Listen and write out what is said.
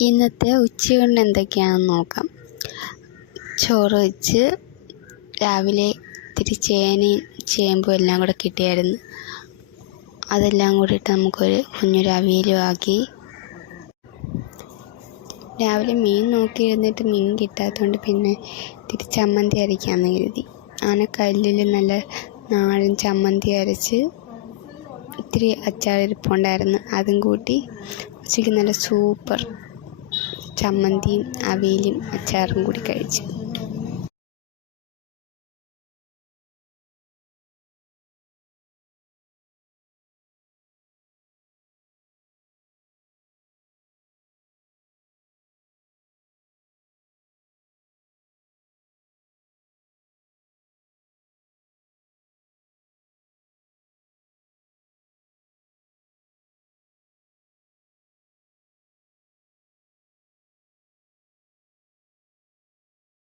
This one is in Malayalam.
ഇന്നത്തെ ഉച്ചയൂണിന് എന്തൊക്കെയാണെന്ന് നോക്കാം. ചോറ് വെച്ച് രാവിലെ ഇത്തിരി ചേനയും ചേമ്പും എല്ലാം കൂടെ കിട്ടിയായിരുന്നു. അതെല്ലാം കൂടിയിട്ട് നമുക്കൊരു കുഞ്ഞൊരു അവിയലും ആക്കി. രാവിലെ മീൻ നോക്കിയിരുന്നിട്ട് മീൻ കിട്ടാത്തതുകൊണ്ട് പിന്നെ ഇത്തിരി ചമ്മന്തി അരയ്ക്കാമെന്ന് കരുതി. അങ്ങനെ കല്ലിൽ നല്ല നാടൻ ചമ്മന്തി അരച്ച് ഇത്തിരി അച്ചാറിരിപ്പുണ്ടായിരുന്നു, അതും കൂട്ടി ഉച്ചയ്ക്ക് നല്ല സൂപ്പർ ചമ്മന്തിയും അവിയലും അച്ചാറും കൂടി കഴിച്ചു.